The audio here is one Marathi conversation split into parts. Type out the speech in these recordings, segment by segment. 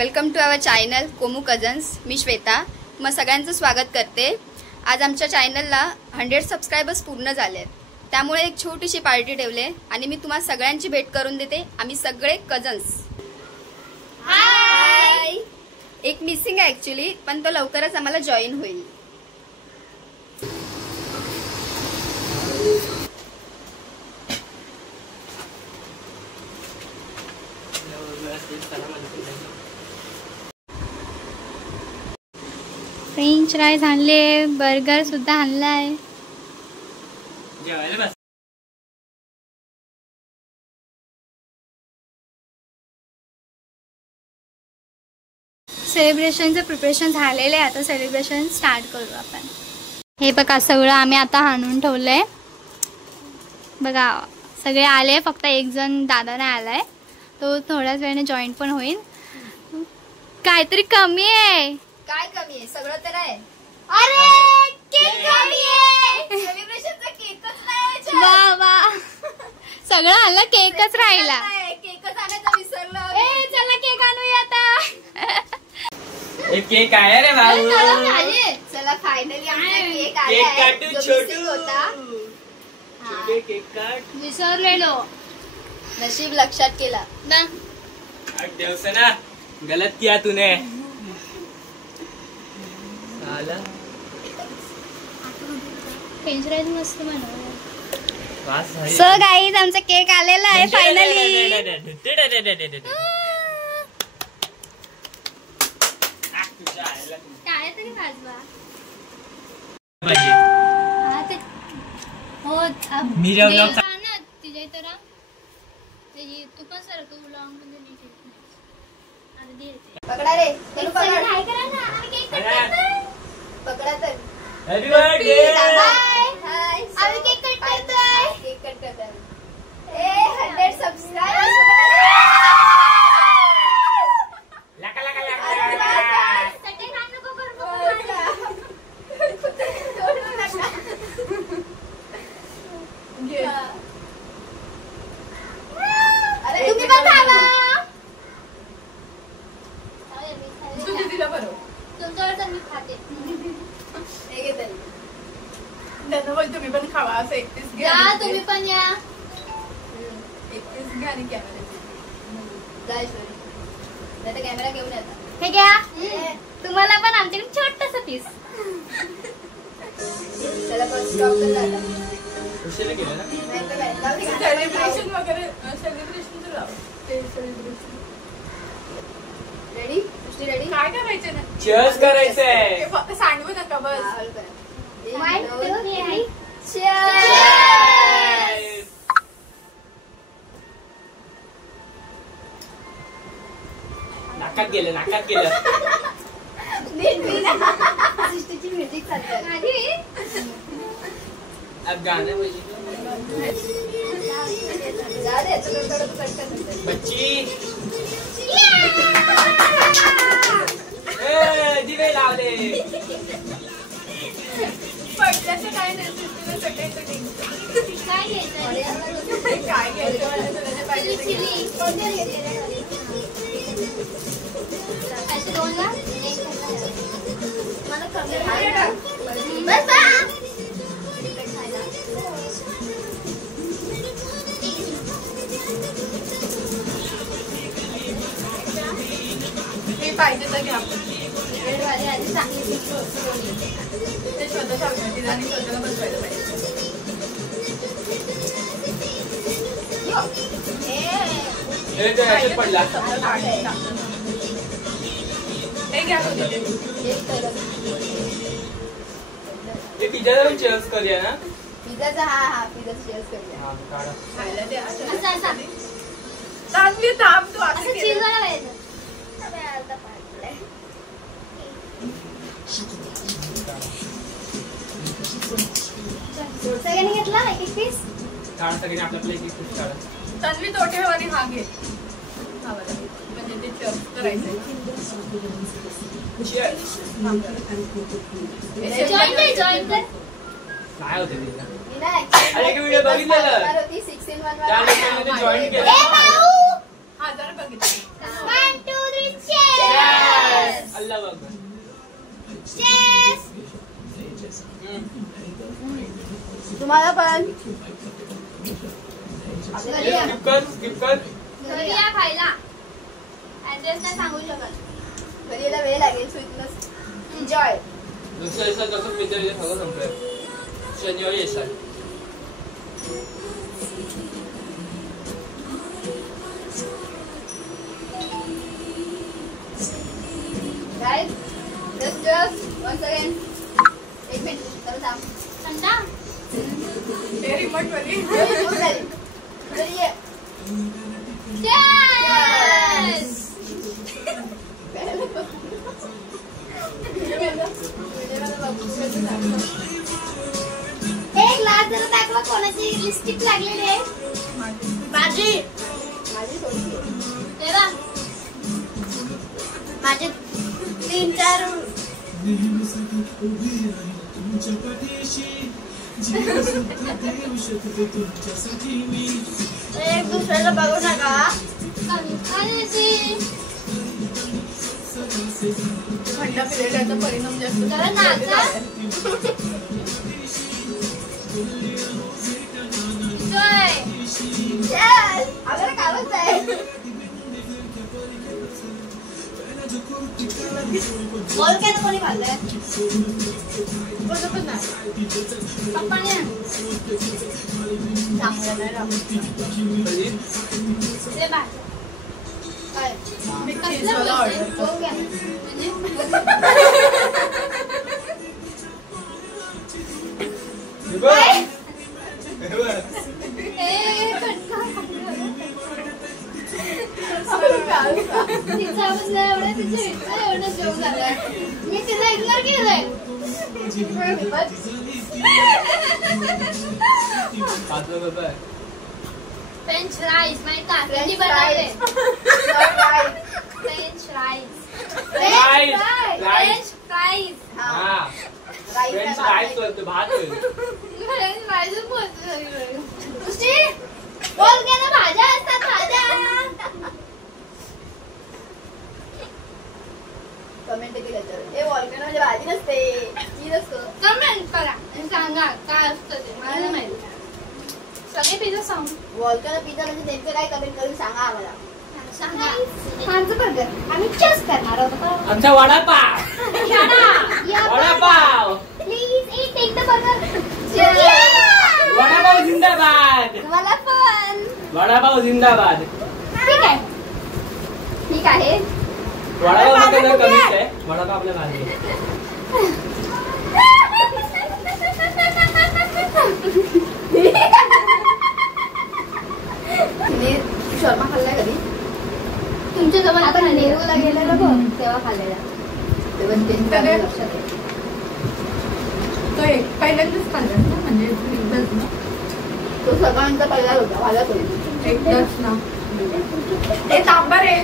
Welcome to our channel Komu cousins. मी श्वेता. मग सगळ्यांचं स्वागत करते. आज आमच्या चॅनलला 100 सबस्क्रायबर्स पूर्ण झालेत, त्यामुळे एक छोटीशी पार्टी ठेवले आणि मी तुम्हाला सगळ्यांची भेट करून देते. आम्ही सगळे कझन्स. हाय. एक मिसिंग आहे ऍक्च्युली, पण तो लवकरच आम्हाला जॉईन होईल. फ्रेंच फ्राईज आणले, बर्गर सुद्धा आणलाय. सेलिब्रेशनचं प्रिपरेशन झालेलं आहे. आता सेलिब्रेशन स्टार्ट करू आपण. हे बघा सगळं आम्ही आता आणून ठेवलंय. बघा सगळे आले, फक्त एक जण दादा नाही आलाय. तो थोड्याच वेळाने जॉईन पण होईल. काहीतरी कमी आहे. काय कमी आहे? सगळं तर आहे. अरे केक कमी आहे. सेलिब्रेशनचा केकच नाही. वा वा, सगळं आलं, केकच राहिला. केकच आणायचं विसरलो. ए चला केक आणूया आता. एक केक आहे रे बाबू. चला फायनली आमचा केक आला. केक काटू छोटू होता. छोटे केक काट. विसरलेलो. नशीब लक्षात केला ना. देवसना गलत किया तूने. फ्रेंच फ्राईज मस्त बनवलं. सो गाईज आमचा केक आलेला आहे फायनली. काय तरी वाजवा. हो मी तिच्या तर तू पण सर तू लॉंग पकडा रे. पकडा तर. Happy birthday. हाय. आम्ही केक कट करतोय. केक कट करतोय. 100 सबस्क्राइबर्स. लका लका लका. सटे खान नको करू. अरे तुम्ही पण खावा. तुमच्यावर मी खाते. तुम्ही पण खावा. असं 31 घ्या. तुम्ही पण या. 31 घ्या आणि कॅमेरा घेऊन येतात. हे घ्या. तुम्हाला पण आमच्याकडे छोटस पीस. चला बस स्टॉप केला आता. उशिरा केलं ना. सेलिब्रेशन वगैरे. सेलिब्रेशन तर लाव. ते सेलिब्रेशन रेडी. रेडी. काय करायचं ना. चीअर्स करायचंय. फक्त सांडवू नका बस. 1 2 3 चीअर्स. नाकात गेलं, नाकात गेलं. सिस्टरची म्युझिक चालते. अब गाणं पाहिजे. बच्ची दिवे लावले. पडल्याचं काय नाही. काय घ्यायचं? काय घ्यायचं असे 2 ला मला कमी. हे पाहिजे तर घ्या. आधी चांगली ते स्वतः सांगणार तिला आणि स्वतःला बसवायला पाहिजे. पडला. हे घ्या. ते पिझ्झाचा पण चीअर्स करूया ना. पिझ्झाचा. हा पिझ्झाचा चीअर्स करूया. खायला द्या. असा चांगली थांब तू. असं चीज वाला पाहिजे. सगळ्यांनी घेतला एक एक पीस. काढा सगळ्यांनी आपल्या आपल्या एक पीस काढा. तन्वी तोटेवारी हा घे. म्हणजे ते चीअर्स करायचंय. चीअर्स. जॉईन कर. काय होते तिला? अरे एक व्हिडिओ बघितलेलं. 6 in 1 त्या जॉईन केलं. हा जरा बघितलं. 1 2 3 4. घरी या खायला. ऍड्रेस नाही सांगू शकत. घरी यायला वेळ लागेल. Sweetness enjoy. दुसऱ्या दिवसात कसं पिझ्झा सगळं संपलंय. शनिवारी येसाल. Guys, just once again. एक मिनिट चला थांब. कंटा ते रिमोट वाली. घरी ये. Yes! एक ग्लास जरा दाखवा. कोणाची लिपस्टिक लागलेली आहे? माझी. हे बघ. माझे 3-4 एक दुसऱ्याला बघू नका. थंड पिलेल्याचा परिणाम जास्त. जरा नाचा. Enjoy. Yes! आम्हाला कामच आहे. बोल काय तर कोणी खाल्लंय? कोणतं पण नाही. पप्पाने चांगलं नाही लागत. दे बाय. काय? मी कसलं चीजवाला बोलते? ऑर्डर हो करतो. क्या? म्हणजे? ए, खटका. तिचा बसला एवढं तिच्या इथं एवढं जेवण झालंय. मी तिला इग्नोर केलंय. फ्रेंच फ्राईज माहिती का? किती बनवले? French fries. Fries. French fries. हा. फ्रेंच फ्राईज करतो भात करतो. फ्रेंच फ्राईजच बोलतो सगळीकडे. दृष्टी, बोल की ना, भाज्या असतात भाज्या. कमेंट केलं तर हे वॉल्कॅनो म्हणजे भाजी नसते, चीज असतं. कमेंट करा आणि सांगा काय असतं ते. मला नाही माहिती. सगळे पिझ्झा सांग. वॉल्कॅनो पिझ्झा म्हणजे नेमकं काय कमेंट करून सांगा आम्हाला. सांगा. आमचं बर्गर आम्ही चेस्ट करणार आहोत. आमचा vada pav. Vada pav. Please take the burger. Vada pav जिंदाबाद. मला पण. वडापाव जिंदाबाद. ठीक आहे. ठीक आहे. वडापाव मध्ये जर कमीच आहे. वडापाव आपल्या भाजी. शर्मा खाल्लाय कधी? तुमच्या जवळ आता नेरूला गेलेलं बघ तेव्हा खाल्लेला. तेव्हा ते लक्षात आहे. तो एक पहिल्यांदाच खाल्ला ना, म्हणजे एकदाच ना. तो सगळ्यांचा पहिला होता. माझा तो एकदाच ना. ते तांबर आहे.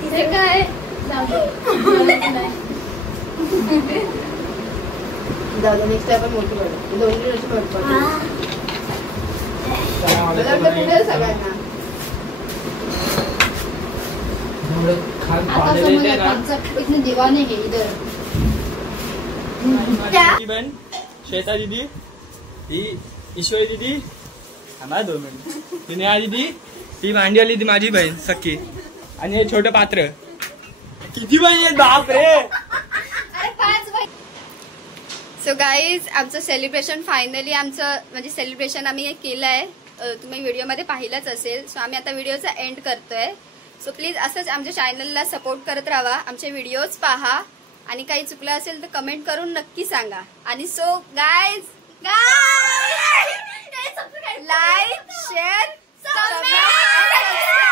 तिथे काय जाऊ नेक्स्ट टाइम पण मोठी पडतो. 2-3 वर्ष पडतो. मला वाटतं पुढे सगळ्यांना. आता समोर कॉन्सेप्ट इतने दीवाने है इधर. बहन श्वेता दीदी, ही ईश्वरी दीदी, आम्हाला 2 मिनिट. ही नेहा दीदी, ही मांडीवाली दी माझी बहीण सख्खी, आणि हे छोटं पात्र. किती बहीण आहेत बाप रे. सो गाईज, आमचं सेलिब्रेशन फायनली म्हणजे सेलिब्रेशन आम्ही केलं आहे. तुम्ही व्हिडिओमध्ये पाहिलंच असेल. सो आम्ही आता व्हिडिओचा एंड करतोय. सो प्लीज असंच आमच्या चॅनलला सपोर्ट करत राहा. आमचे व्हिडिओज पहा आणि काही चुकलं असेल तर कमेंट करून नक्की सांगा. आणि so guys, like, share, subscribe.